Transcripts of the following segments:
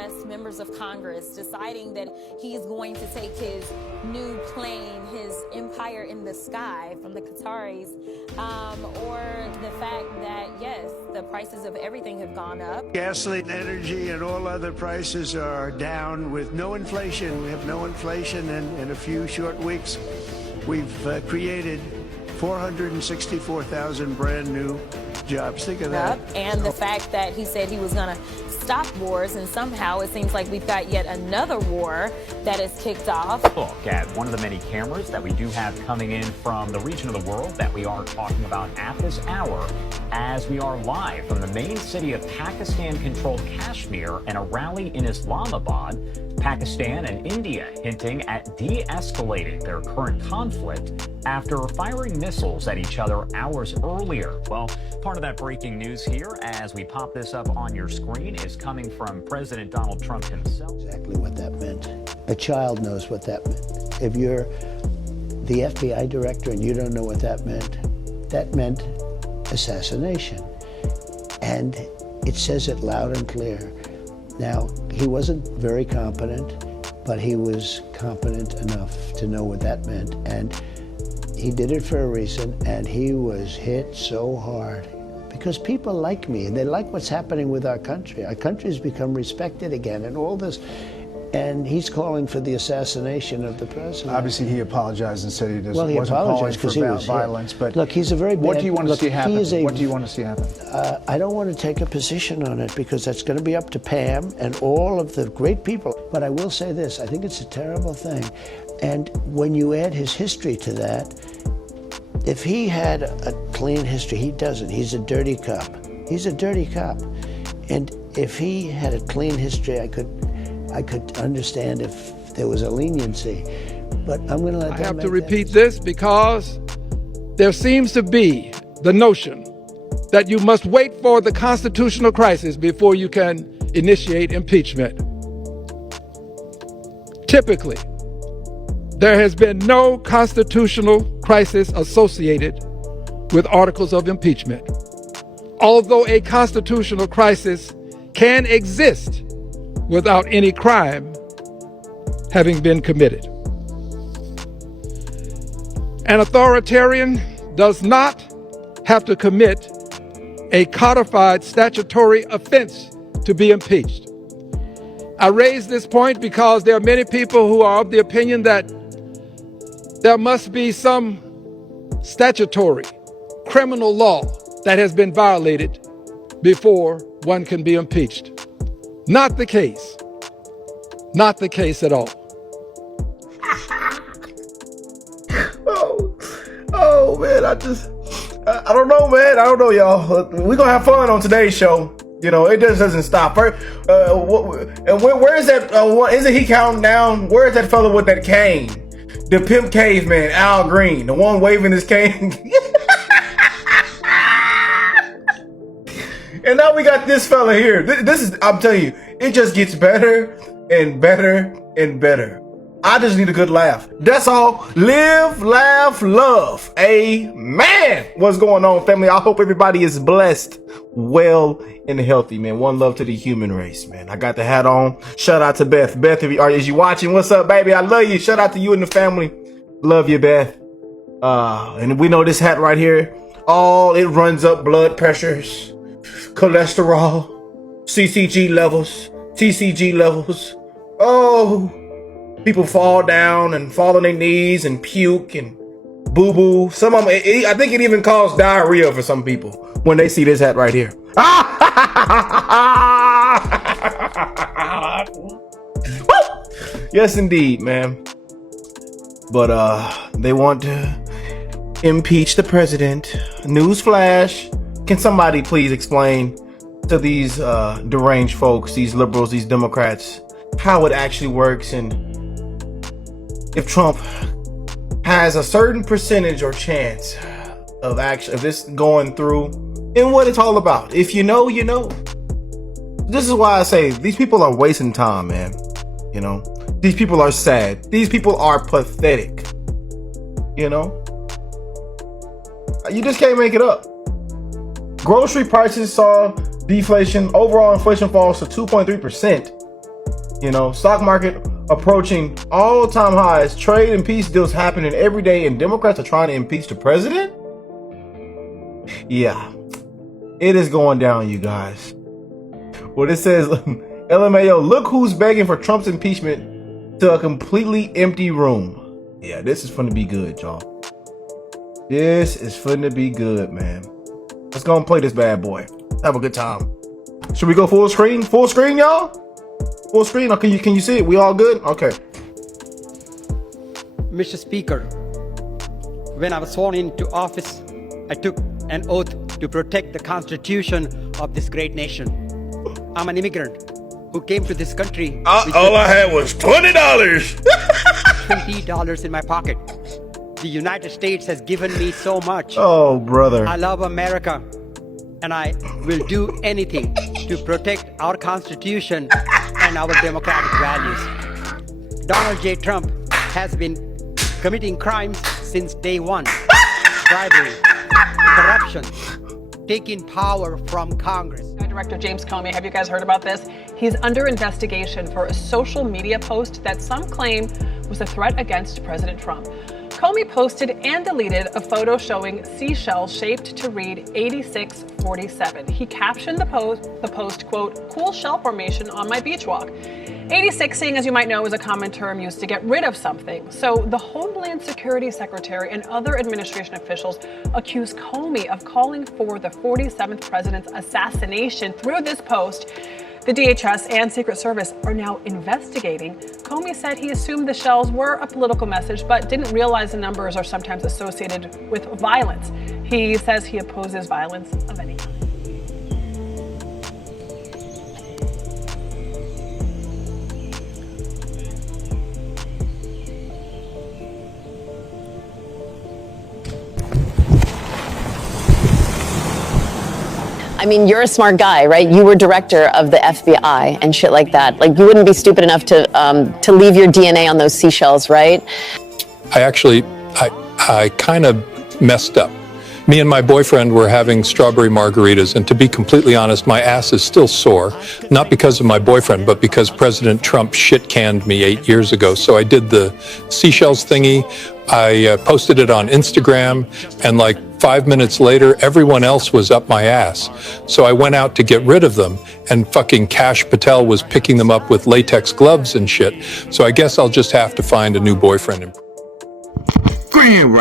address members of Congress, deciding that he's going to take his new plane, his empire in the sky from the Qataris, or the fact that, yes, the prices of everything have gone up. Gasoline, energy, and all other prices are down with no inflation. We have no inflation, and in a few short weeks, we've created 464,000 brand new jobs. Think of that. And the fact that he said he was going to stop wars, and somehow it seems like we've got yet another war that is kicked off. Look at one of the many cameras that we do have coming in from the region of the world that we are talking about at this hour, as we are live from the main city of Pakistan-controlled Kashmir and a rally in Islamabad. Pakistan and India hinting at de-escalating their current conflict after firing missiles at each other hours earlier. Well, part of that breaking news here, as we pop this up on your screen, is coming from President Donald Trump himself. Exactly what that meant. A child knows what that meant. If you're the FBI director and you don't know what that meant assassination. And it says it loud and clear. Now, he wasn't very competent, but he was competent enough to know what that meant. And he did it for a reason, and he was hit so hard. Because people like me, and they like what's happening with our country. Our country's become respected again, and all this. And he's calling for the assassination of the president. Obviously, he apologized and said he well, he wasn't calling apologized for he was violence. But look, he's a very bad. What do you want to see happen? What do you want to see happen? I don't want to take a position on it because that's going to be up to Pam and all of the great people. But I will say this: I think it's a terrible thing. And when you add his history to that, if he had a clean history, he doesn't. He's a dirty cop. He's a dirty cop. And if he had a clean history, I could understand if there was a leniency, but I'm going to let I have to repeat this because there seems to be the notion that you must wait for the constitutional crisis before you can initiate impeachment. Typically, there has been no constitutional crisis associated with articles of impeachment. Although a constitutional crisis can exist without any crime having been committed. An authoritarian does not have to commit a codified statutory offense to be impeached. I raise this point because there are many people who are of the opinion that there must be some statutory criminal law that has been violated before one can be impeached. Not the case. Not the case at all. Oh man, I don't know, man. I don't know, y'all. We're gonna have fun on today's show. You know, it just doesn't stop. Where is that? Isn't he counting down? Where is that fella with that cane? The pimp caveman, Al Green, the one waving his cane. And now we got this fella here. This is, I'm telling you, it just gets better and better and better. I just need a good laugh. That's all. Live, laugh, love. Amen. What's going on, family? I hope everybody is blessed, well, and healthy, man. One love to the human race, man. I got the hat on. Shout out to Beth. Beth, is you watching? What's up, baby? I love you. Shout out to you and the family. Love you, Beth. And we know this hat right here. It runs up blood pressures, cholesterol, CCG levels, TCG levels. Oh, people fall down and fall on their knees and puke and boo-boo. Some of them, I think it even causes diarrhea for some people when they see this hat right here. Yes, indeed, man. But they want to impeach the president. Newsflash. Can somebody please explain to these deranged folks, these liberals, these Democrats, how it actually works, and if Trump has a certain percentage or chance of this going through, and what it's all about? If you know, you know. This is why I say these people are wasting time, man. You know, these people are sad. These people are pathetic. You know, you just can't make it up. Grocery prices saw deflation. Overall inflation falls to 2.3%. You know, stock market approaching all-time highs, trade and peace deals happening every day, and Democrats are trying to impeach the president? Yeah, it is going down, you guys. Well, it says, LMAO, look who's begging for Trump's impeachment to a completely empty room. Yeah, this is finna be good, y'all. This is finna be good, man. Let's go and play this bad boy. Have a good time. Should we go full screen? Full screen, y'all? Full screen? Okay, can you see it? We all good? Okay. Mr. Speaker, when I was sworn into office, I took an oath to protect the Constitution of this great nation. I'm an immigrant who came to this country. All I had was $20. $20 in my pocket. The United States has given me so much. Oh, brother. I love America, and I will do anything to protect our Constitution and our democratic values. Donald J. Trump has been committing crimes since day one. Bribery, corruption, taking power from Congress. Director James Comey, have you guys heard about this? He's under investigation for a social media post that some claim was a threat against President Trump. Comey posted and deleted a photo showing seashells shaped to read 8647. He captioned the post, quote, cool shell formation on my beach walk. 86ing, as you might know, is a common term used to get rid of something. So the Homeland Security Secretary and other administration officials accuse Comey of calling for the 47th president's assassination through this post. The DHS and Secret Service are now investigating. Comey said he assumed the shells were a political message, but didn't realize the numbers are sometimes associated with violence. He says he opposes violence of any kind. I mean, you're a smart guy, right? You were director of the FBI and shit like that. Like, you wouldn't be stupid enough to leave your DNA on those seashells, right? I kind of messed up. Me and my boyfriend were having strawberry margaritas, and to be completely honest, my ass is still sore, not because of my boyfriend, but because President Trump shit-canned me 8 years ago. So I did the seashells thingy, I posted it on Instagram, and like 5 minutes later, everyone else was up my ass. So I went out to get rid of them, and fucking Kash Patel was picking them up with latex gloves and shit. So I guess I'll just have to find a new boyfriend. Grand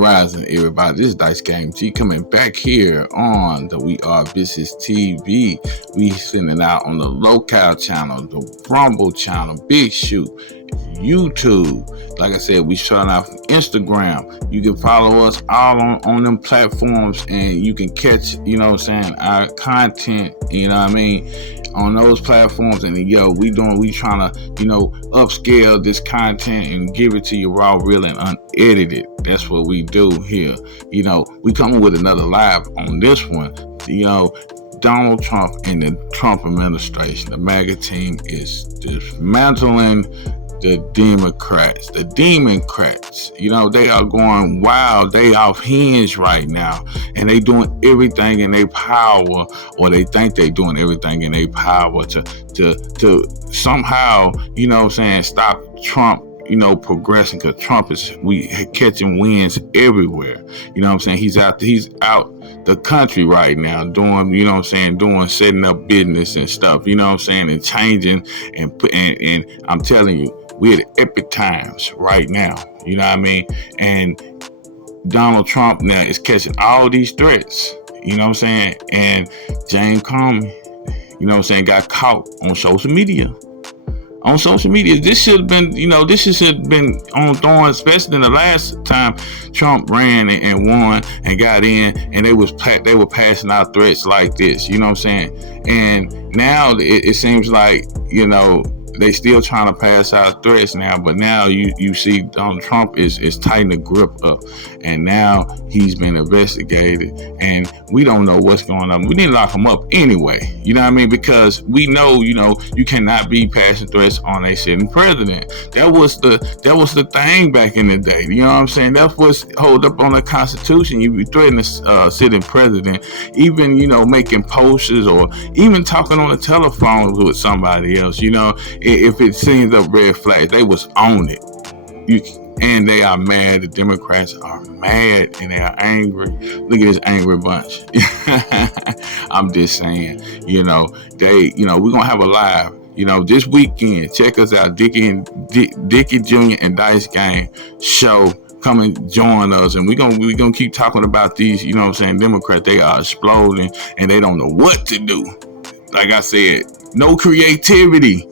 Rising, everybody. This is Dice Game G coming back here on the We Are VishusTv. We sending out on the Locale channel, the Rumble channel, Big Shoot, YouTube. Like I said, we starting out from Instagram. You can follow us all on them platforms, and you can catch, you know what I'm saying, our content, you know what I mean, on those platforms. And yo, we trying to, you know, upscale this content and give it to you raw, real, and unedited. That's what we do here. You know, we coming with another live on this one. You know, Donald Trump and the Trump administration, the MAGA team, is dismantling the Democrats, the Democrats. You know, they are going wild. They off hinge right now, and they doing everything in their power, or they think they doing everything in their power to somehow, you know what I'm saying, stop Trump, you know, progressing, because Trump is catching wins everywhere. You know what I'm saying? He's out the country right now doing, you know what I'm saying, setting up business and stuff, you know what I'm saying, and changing and I'm telling you, we're at epic times right now, you know what I mean? And Donald Trump now is catching all these threats, you know what I'm saying? And James Comey, you know what I'm saying, got caught on social media. This should have been, you know, this should have been on throwing, especially in the last time Trump ran and won and got in, and they were passing out threats like this, you know what I'm saying? And now it seems like, you know, they still trying to pass out threats now, but now you see Donald Trump is tightening the grip up, and now he's been investigated, and we don't know what's going on. We didn't lock him up anyway, you know what I mean? Because we know, you cannot be passing threats on a sitting president. That was the thing back in the day. You know what I'm saying? That's what's hold up on the Constitution. You be threatening a sitting president, even making posters or even talking on the telephone with somebody else. If it seems up red flags, they was on it. And they are mad. The Democrats are mad and they are angry. Look at this angry bunch. I'm just saying, we're gonna have a live. This weekend, check us out, Dickie Jr. and Dice Game show. Come and join us, and we're gonna keep talking about these. Democrats, they are exploding and they don't know what to do. Like I said, no creativity.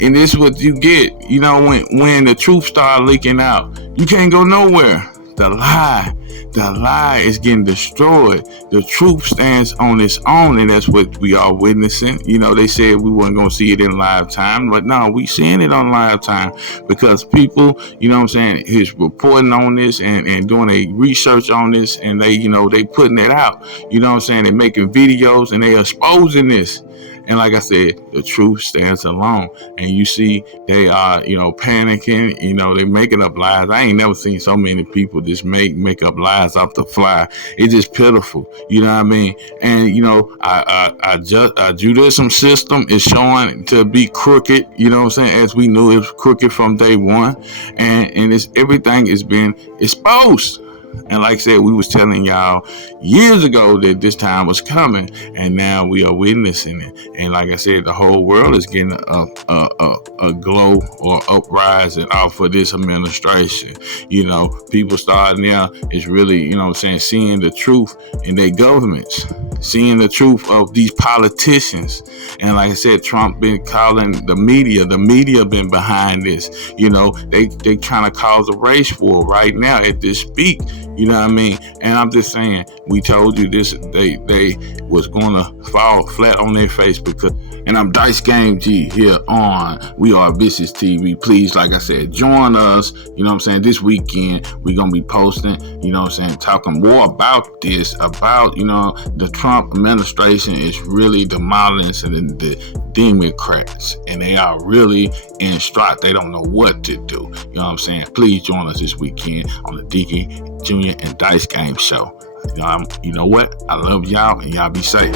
And this is what you get, when the truth start leaking out. You can't go nowhere. The lie is getting destroyed. The truth stands on its own, and that's what we are witnessing. They said we weren't going to see it in live time, but no, we seeing it on live time because people, is reporting on this and doing a research on this, and they putting it out. They're making videos and they exposing this. And like I said, the truth stands alone. And you see, they are, panicking. They're making up lies. I ain't never seen so many people just make up lies off the fly. It's just pitiful. You know what I mean? And our judicial system is showing to be crooked. As we knew, it was crooked from day one, and everything is being exposed. And like I said, we was telling y'all years ago that this time was coming, and now we are witnessing it. And like I said, the whole world is getting a glow or uprising off of this administration. People starting now is really, seeing the truth in their governments, seeing the truth of these politicians. And like I said, Trump been calling the media been behind this. They trying to cause a race war right now at this speak. You know what I mean? And I'm just saying, we told you this, they was going to fall flat on their face because, and I'm Dice Game G here on We Are VishusTv. Please, like I said, join us, this weekend. We're going to be posting, talking more about this, about, the Trump administration is really demolishing the Democrats, and they are really in strife. They don't know what to do. Please join us this weekend on the Dickie Jr. and Dice Game show. You know what? I love y'all, and y'all be safe.